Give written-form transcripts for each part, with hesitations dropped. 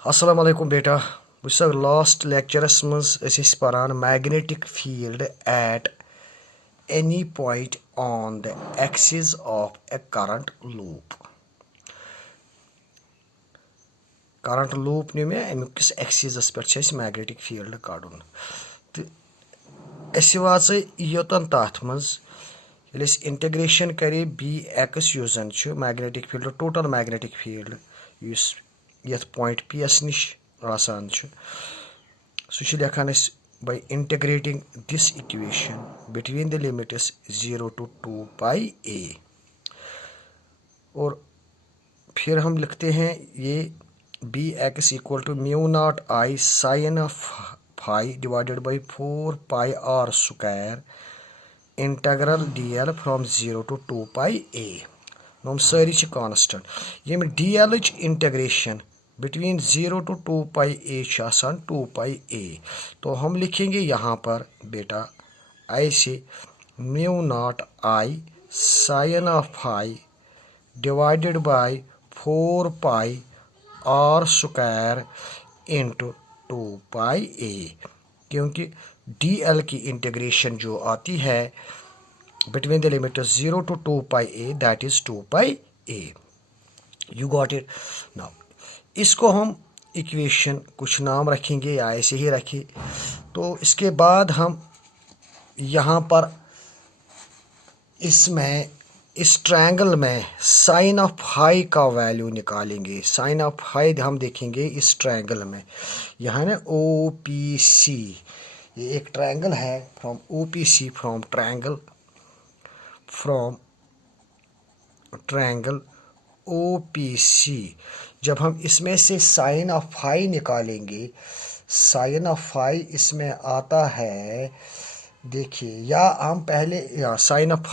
अस्सलाम वालेकुम बेटा बस लास्ट लेक्चरस मज परान magnetic field at any point on the axis of a current loop नी मे अमुकिस एक्सिस पे मैग्नेटिक फील्ड कड़न तो वाच योतन तथ मज इंटीग्रेशन करे बी एक्स यूजन magnetic field total magnetic field यथ पॉइंट पी एस निश आसान सह लेखान by integrating this equation between the limits 0 to 2 pi a और फिर हम लिखते हैं ये B x equal to mu naught I sine phi divided by 4 pi R square integral d l from 0 to 2 pi a नम सारी constant यम d l integration between 0 to 2 pi a 2 pi a तो हम लिखेंगे यहाँ पर बेटा ऐसे mu naught I sine phi divided by 4 pi R square into 2 pi a क्योंकि डी एल की इंटीग्रेशन जो आती है between the limit 0 to 2 pi a that is 2 pi a you got it now इसको हम इक्वेशन कुछ नाम रखेंगे या ऐसे ही रखें तो इसके बाद हम यहाँ पर इसमें इस ट्रायंगल में साइन ऑफ फाई का वैल्यू निकालेंगे। साइन ऑफ फाई हम देखेंगे इस ट्रायंगल में, यहाँ ना ओ पी सी, ये एक ट्रायंगल है from O P C from triangle O P C. जब हम इसमें से साइन ऑफ फाई निकालेंगे, साइन ऑफ फाई इसमें आता है, देखिए या हम पहले या साइन ऑफ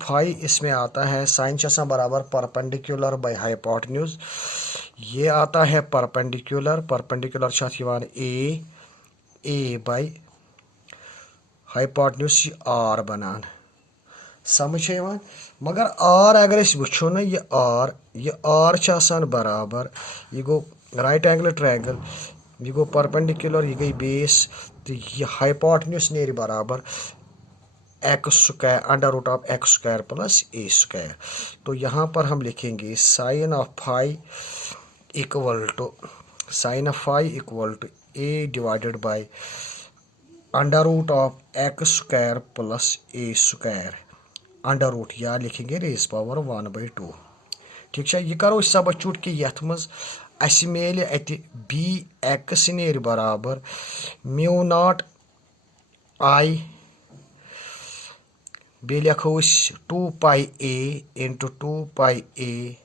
फाई इसमें आता है, साइन चसा बराबर परपेंडिकुलर बाय हाइपोटेन्यूज, ये आता है परपेंडिकुलर छात यवान ए बाय हाइपोटेन्यूज आर बनान, समझ है यवान। मगर आर अगर इस वुचो ना ये आर छासान बराबर, ये गो राइट एंगल ट्रायंगल, ये गो परपेंडिकुलर, ये गई बेस, तो ये हाइपोटेन्यूज नेर बराबर x square under root of x square plus A square. तो यहाँ पर हम लिखेंगे sine of phi equal to a divided by under root of x square plus A square under root, या लिखेंगे रेज पावर 1/2। ठीक है, यह करो सबस्टिट्यूट कि यथ मज अस मेल अत बी एक्स नेर बराबर म्यू नॉट आई, बे लिखो 2 pi A into 2 pi A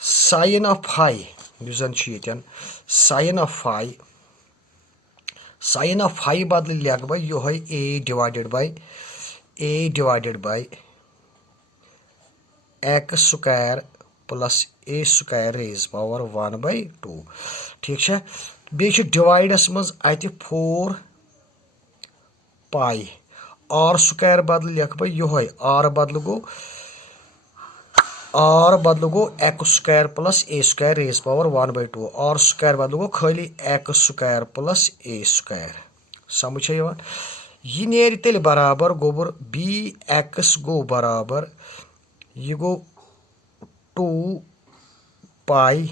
sine of phi, sine of phi बदल लिख बह योह A divided by X square plus A square raise power 1/2। ठीक है, बे डिवाइडस मज अत 4 पाई आर स्क्वायर बदल लिख बह योह आर बदल गो एक्स स्क्वायर प्लस ए square raise power 1/2, R square बदल गो खाली एक्स स्क्वायर प्लस ए स्क्वायर, समझ है यवान। यह नेर तेल बराबर गोबर बी एक्स गो बराबर यह गो 2 pi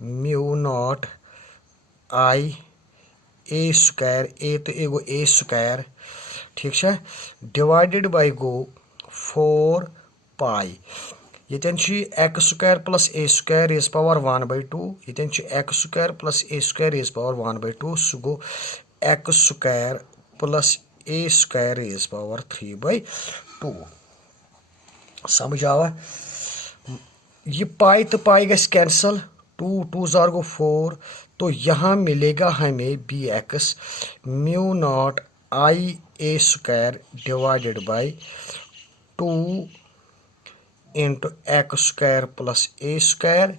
mu naught I A square, ए तो ए गो ए स्क्वायर, ठीक है, डिवाइडेड बाय गो 4 पाई, यतन एक्स स्क्वायर प्लस ए स्क्वायर रेज पावर 1/2, यतन एक्स स्क्वायर प्लस ए स्क्वायर रेज पावर 1/2, सह गो एक्स स्क्वायर प्लस ए स्क्वायर रेज पावर 3/2, समझ आवा। ये पाई तो पाई गस कैंसल, 2 जार गो 4, तो यहाँ मिलेगा हमें B x mu naught I A square divided by 2 into x square plus A square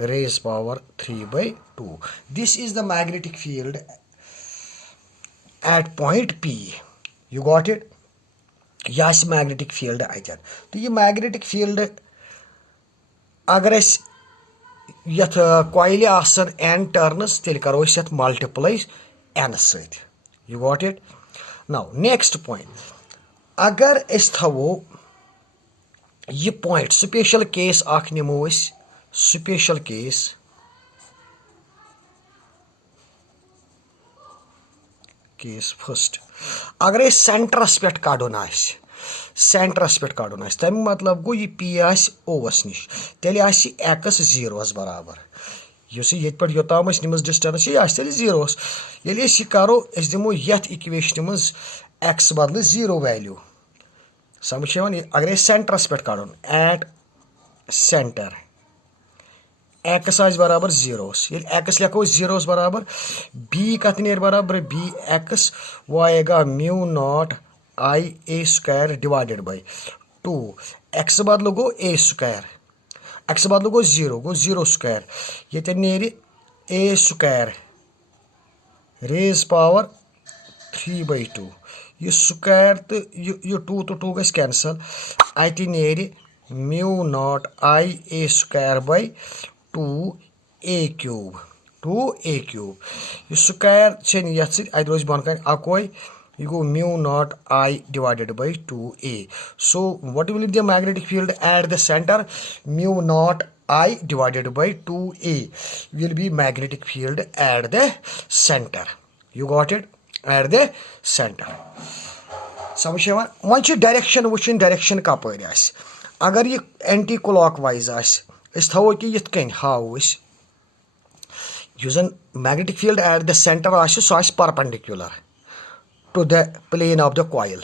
raise power 3/2। This is the magnetic field at point P, you got it. यह magnetic field अतन, तो यह magnetic field अगर यथ coil आसन n turns तेल करो अस यथ मल्टीप्लाई n सत you got it now next point अगर अस थवो यह पॉइंट स्पेशल केस अख निमो अस स्पेशल केस फर्स्ट अगर सेंटरस पे कड़न सेंटरस पे कड़न तम मतलब गो यह पी ओवस नश तेल एक्स जीरोस बराबर ये पे योताम निमस डिस्टेंस यह तेल जीरोस ये यह करो दिमो यथ इक्वेशन मज एक्स बदल जीरो वैल्यू समझ अगर सेंटरस पे कड़न एट सेंटर एक्स आज बराबर जीरोस ये एक्स लिखो जीरोस बराबर बी कत नेर बराबर बी एक्स वो आएगा mu naught I A square divided by 2 x बदल गो ए स्क्वायर एक्स बदल गो जीरो स्क्वायर ये नेर ए स्क्वायर रेज पावर 3/2 यह स्क्वायर तो यह 2 तो 2 गस कैंसल अत नेर mu naught I A square by 2a cube यह स्क्वायर ये अत रोज बन कन अकोई यह गो mu naught I divided by 2a so what will the magnetic field at the centre mu naught I divided by 2a will be magnetic field at the centre you got it at the centre समझ one direction वुचन direction कपर अगर यह anti clock wise थो कि यथ कन हाव जन magnetic field at the centre सह perpendicular to the plane of the coil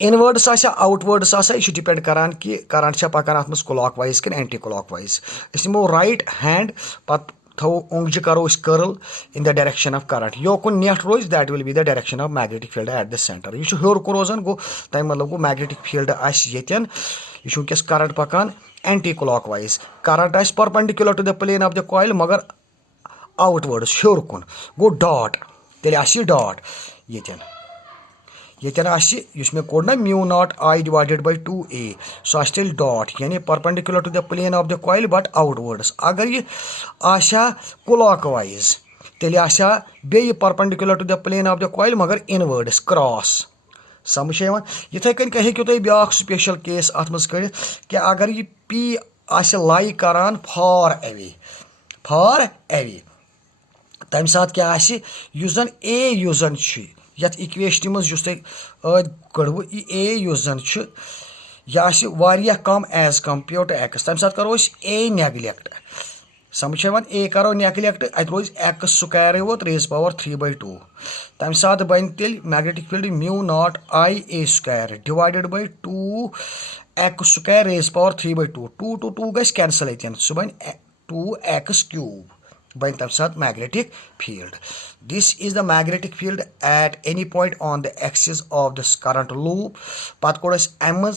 inwards outwards यह डिपेंड करान कि करंट पकान अत मज क्लॉक वाइज कि एंटी क्लॉक वाइज निमो राइट हैंड पत थो उंगज करो curl in the direction of current योकुन नेट रोज that will be the direction of magnetic field at the centre यह हर को रोजान गो तम मतलब गो मैग्नेटिक फील्ड यह वनकस करंट पकान anticlockwise current perpendicular to the plane of the coil मगर आउटवर्ड्स हर कुन गो डॉट तेल डॉट ये मे कोड ना mu naught I divided by 2a सह तेल डॉट यानी perpendicular to the plane of the coil but outwards अगर यह क्लॉक वाइज तेल बे perpendicular to the plane of the coil मगर इनवर्ड्स क्रॉस समझ इथे कन हेकु तुम ब्या स्पेशल केस अत मज कर कि अगर यह पी लाई करान फार एवे तम सात क्या जन ए जन यथ इक्वेशन मज कड़व ए जन यह कम एज कम्पेयर टू एक्स तम सात करो ए नेग्लेक्ट समझ ए करो नेग्लेक्ट अत रोज एक्स स्क्वायर वोत रेज पावर 3/2 तम सात बन तेल magnetic field mu naught I A square divided by 2 x square raise power 3/2 2 to 2 गस कैंसल अतन सह बन 2x क्यूब बन तम सात magnetic field this is the magnetic field at any point on the axis of this current loop पत कोड़ अम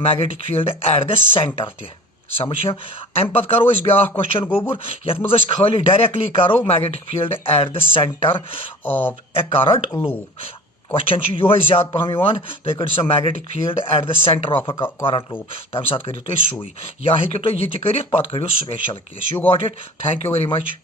magnetic field at the centre तह समझ अम पत करो ब्या क्वेश्चन गोबुर यथ मज खाली डायरेक्टली करो magnetic field at the centre of a current loop question यह ज्यादा पहम तुम करो magnetic field at the centre of a current loop तम सात करो तुम सुई या हेकु तुम यह कर पत करो special case you got it thank you very much